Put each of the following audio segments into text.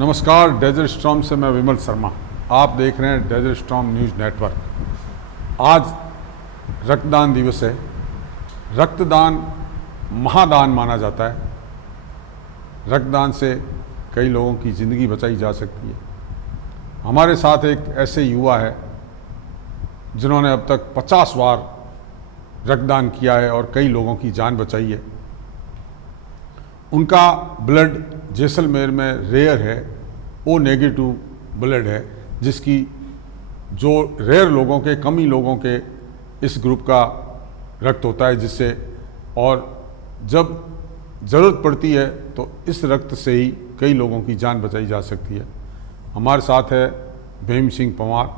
नमस्कार, desert storm से मैं विमल शर्मा। आप देख रहे हैं डेजर्ट स्टॉर्म न्यूज़ नेटवर्क। आज रक्तदान दिवस है। रक्तदान महादान माना जाता है। रक्तदान से कई लोगों की ज़िंदगी बचाई जा सकती है। हमारे साथ एक ऐसे युवा है जिन्होंने अब तक 50 बार रक्तदान किया है और कई लोगों की जान बचाई है। उनका ब्लड जैसलमेर में रेयर है, ओ नेगेटिव ब्लड है, जिसकी जो रेयर लोगों के, कम ही लोगों के इस ग्रुप का रक्त होता है, जिससे और जब ज़रूरत पड़ती है तो इस रक्त से ही कई लोगों की जान बचाई जा सकती है। हमारे साथ है भीम सिंह पंवार,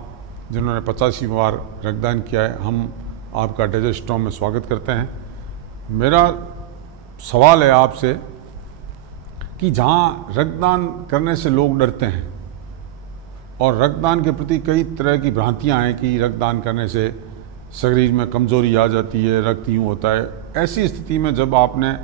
जिन्होंने 85 बार रक्तदान किया है। हम आपका डेजर्ट स्टॉर्म में स्वागत करते हैं। मेरा सवाल है आपसे कि जहाँ रक्तदान करने से लोग डरते हैं और रक्तदान के प्रति कई तरह की भ्रांतियाँ हैं कि रक्तदान करने से शरीर में कमज़ोरी आ जाती है, रक्त यूँ होता है, ऐसी स्थिति में जब आपने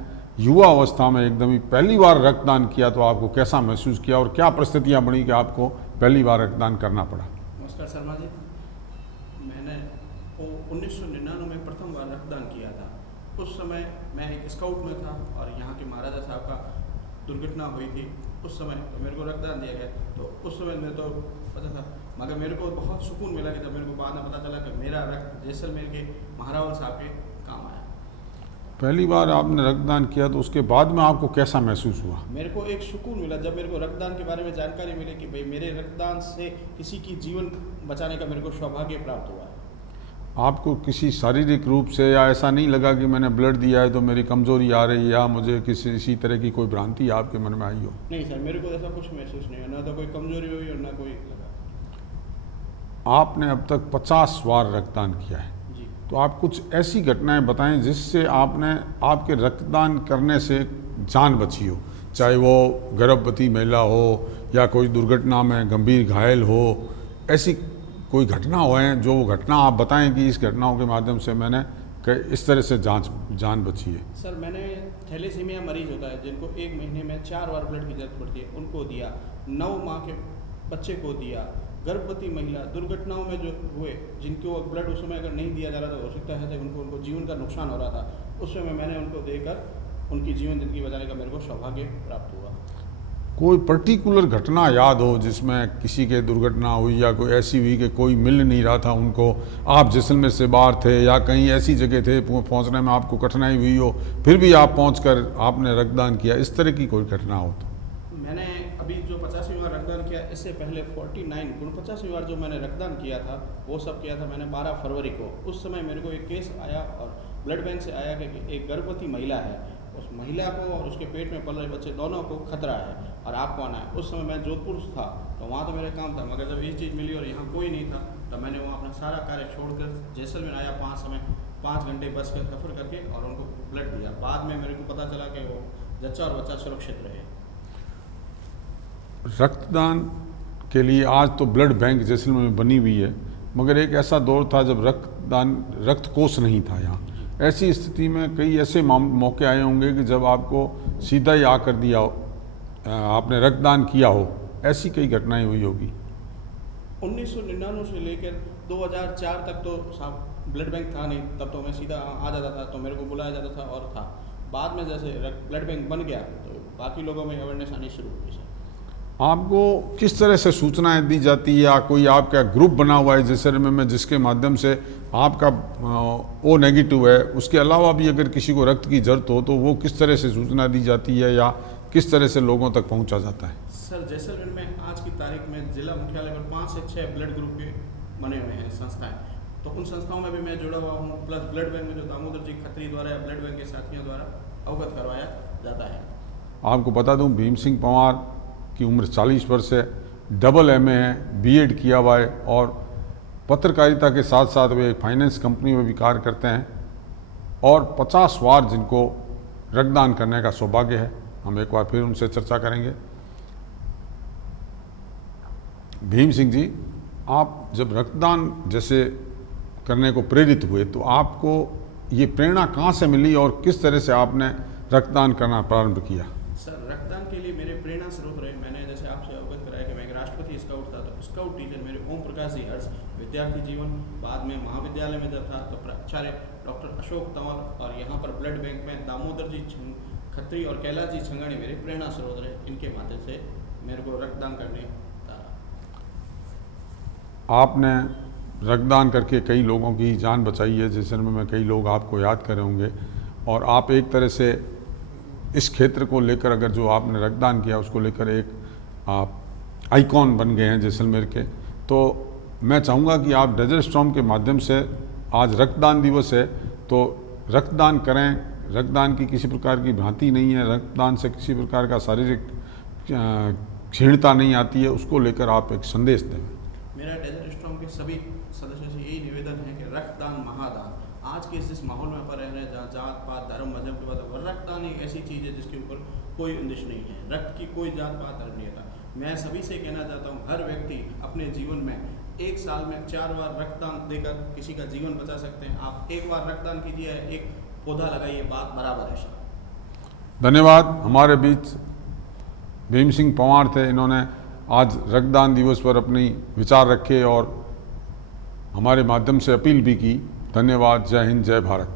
युवा अवस्था में एकदम ही पहली बार रक्तदान किया तो आपको कैसा महसूस किया और क्या परिस्थितियाँ बनी कि आपको पहली बार रक्तदान करना पड़ा? नमस्कार शर्मा जी, मैंने 1999 में प्रथम बार रक्तदान किया था। उस समय मैं एक स्काउट में था और यहाँ के महाराजा साहब का दुर्घटना हुई थी। उस समय मेरे को रक्तदान दिया गया, तो उस समय मैं तो पता था, मगर मेरे को बहुत सुकून मिला कि जब मेरे को बाद में पता चला कि मेरा रक्त जैसलमेर के महारावल साहब के काम आया। पहली बार आपने रक्तदान किया तो उसके बाद में आपको कैसा महसूस हुआ? मेरे को एक सुकून मिला जब मेरे को रक्तदान के बारे में जानकारी मिली कि भाई मेरे रक्तदान से किसी की जीवन बचाने का मेरे को सौभाग्य प्राप्त हुआ है। आपको किसी शारीरिक रूप से या ऐसा नहीं लगा कि मैंने ब्लड दिया है तो मेरी कमज़ोरी आ रही है या मुझे किसी इसी तरह की कोई भ्रांति आपके मन में आई हो? नहीं सर, मेरे को ऐसा कुछ महसूस नहीं हुआ, ना तो कोई कमजोरी हुई और ना कोई लगा। आपने अब तक 50 बार रक्तदान किया है जी। तो आप कुछ ऐसी घटनाएं बताएं जिससे आपके रक्तदान करने से जान बची हो, चाहे वो गर्भवती महिला हो या कोई दुर्घटना में गंभीर घायल हो। ऐसी कोई घटना हो है जो घटना आप बताएं कि इस घटनाओं के माध्यम से मैंने इस तरह से जान बची है? सर, मैंने थैलेसीमिया मरीज होता है जिनको 1 महीने में 4 बार ब्लड की जरूरत पड़ती है, उनको दिया। 9 माह के बच्चे को दिया। गर्भवती महिला दुर्घटनाओं में जो हुए, जिनको ब्लड उस समय अगर नहीं दिया जा रहा था, हो सकता है उनको जीवन का नुकसान हो रहा था, उस समय मैंने उनको देकर उनकी जीवन जिंदगी बचाने का मेरे को सौभाग्य प्राप्त हुआ। कोई पर्टिकुलर घटना याद हो जिसमें किसी के दुर्घटना हुई या कोई ऐसी हुई कि कोई मिल नहीं रहा था उनको, आप जैसलमेर से बाहर थे या कहीं ऐसी जगह थे पहुंचने में आपको कठिनाई हुई हो, फिर भी आप पहुंचकर आपने रक्तदान किया, इस तरह की कोई घटना हो तो? मैंने अभी जो 50वीं बार रक्तदान किया, इससे पहले 49 बार जो मैंने रक्तदान किया था वो सब किया था मैंने 12 फरवरी को। उस समय मेरे को एक केस आया और ब्लड बैंक से आया कि एक गर्भवती महिला है, उस महिला को और उसके पेट में पल रहे बच्चे दोनों को खतरा है और आपको आना है। उस समय मैं जोधपुर था तो वहाँ तो मेरा काम था, मगर जब ये चीज़ मिली और यहाँ कोई नहीं था तो मैंने वहाँ अपना सारा कार्य छोड़कर जैसलमेर आया। 5 घंटे बस का सफ़र करके और उनको ब्लड दिया। बाद में मेरे को पता चला कि वो जच्चा और बच्चा सुरक्षित रहे। रक्तदान के लिए आज तो ब्लड बैंक जैसलमेर में बनी हुई है, मगर एक ऐसा दौर था जब रक्त कोष नहीं था यहाँ। ऐसी स्थिति में कई ऐसे मौके आए होंगे कि जब आपको सीधा ही आकर दिया हो, आपने रक्तदान किया हो, ऐसी कई घटनाएं हुई होगी। 1999 से लेकर 2004 तक तो साहब ब्लड बैंक था नहीं, तब तो मैं सीधा आ जाता था तो मेरे को बुलाया जाता था और था। बाद में जैसे ब्लड बैंक बन गया तो बाकी लोगों में अवेयरनेस आनी शुरू हुई। सर, आपको किस तरह से सूचनाएं दी जाती है या कोई आपका ग्रुप बना हुआ है जैसलमेर में जिसके माध्यम से आपका ओ नेगेटिव है, उसके अलावा भी अगर किसी को रक्त की जरूरत हो तो वो किस तरह से सूचना दी जाती है या किस तरह से लोगों तक पहुंचा जाता है? सर, जैसलमेर में आज की तारीख में जिला मुख्यालय पर 5 से 6 ब्लड ग्रुप के बने हुए हैं संस्थाएं, तो उन संस्थाओं में भी मैं जुड़ा हुआ हूँ। प्लस ब्लड बैंक में जो दामोदर जी खत्री द्वारा या ब्लड बैंक के साथियों द्वारा अवगत करवाया जाता है। आपको बता दूं, भीम सिंह पंवार की उम्र 40 वर्ष है, डबल MA है, BEd किया हुआ है और पत्रकारिता के साथ साथ वे एक फाइनेंस कंपनी में भी कार्य करते हैं और 50 बार जिनको रक्तदान करने का सौभाग्य है। हम एक बार फिर उनसे चर्चा करेंगे। भीम सिंह जी, आप जब रक्तदान जैसे करने को प्रेरित हुए तो आपको ये प्रेरणा कहाँ से मिली और किस तरह से आपने रक्तदान करना प्रारंभ किया? सर, रक्तदान के लिए मेरे प्रेरणा स्रोत रहे, मैंने जैसे आपसे अवगत कराया कि मैं एक राष्ट्रपति स्काउट था। तो स्काउट टीचर मेरे ओम प्रकाश जी हर्ष, विद्यार्थी जीवन, बाद में महाविद्यालय में जब था तो प्राचार्य डॉक्टर अशोक तंवर, और यहाँ पर ब्लड बैंक में दामोदर जी खत्री और कैलाश जी छंगाणी मेरे प्रेरणा स्रोत रहे। इनके माध्यम से मेरे को रक्तदान करने था। आपने रक्तदान करके कई लोगों की जान बचाई है, जैसलमेर में कई लोग आपको याद करे होंगे, और आप एक तरह से इस क्षेत्र को लेकर, अगर जो आपने रक्तदान किया उसको लेकर एक आप आइकॉन बन गए हैं जैसलमेर के। तो मैं चाहूँगा कि आप डेजर्ट स्टॉर्म के माध्यम से, आज रक्तदान दिवस है तो रक्तदान करें। रक्तदान की किसी प्रकार की भ्रांति नहीं है, रक्तदान से किसी प्रकार का शारीरिक क्षीणता नहीं आती है, उसको लेकर आप एक संदेश दें। मेरा डेजर्ट स्टॉर्म के सभी सदस्यों से यही निवेदन है कि रक्तदान महादान। आज के इस माहौल में पर रह रहे हैं जहाँ जात पात धर्म मजहब के बाद रक्तदान एक ऐसी चीज़ है जिसके ऊपर कोई अंदिश नहीं है। रक्त की कोई जात पात धर्म नहीं था। मैं सभी से कहना चाहता हूँ, हर व्यक्ति अपने जीवन में एक साल में 4 बार रक्तदान देकर किसी का जीवन बचा सकते हैं। आप एक बार रक्तदान कीजिए, एक पौधा लगाइए, बात बराबर है। धन्यवाद। हमारे बीच भीम सिंह पंवार थे, इन्होंने आज रक्तदान दिवस पर अपनी विचार रखे और हमारे माध्यम से अपील भी की। धन्यवाद। जय हिंद, जय भारत।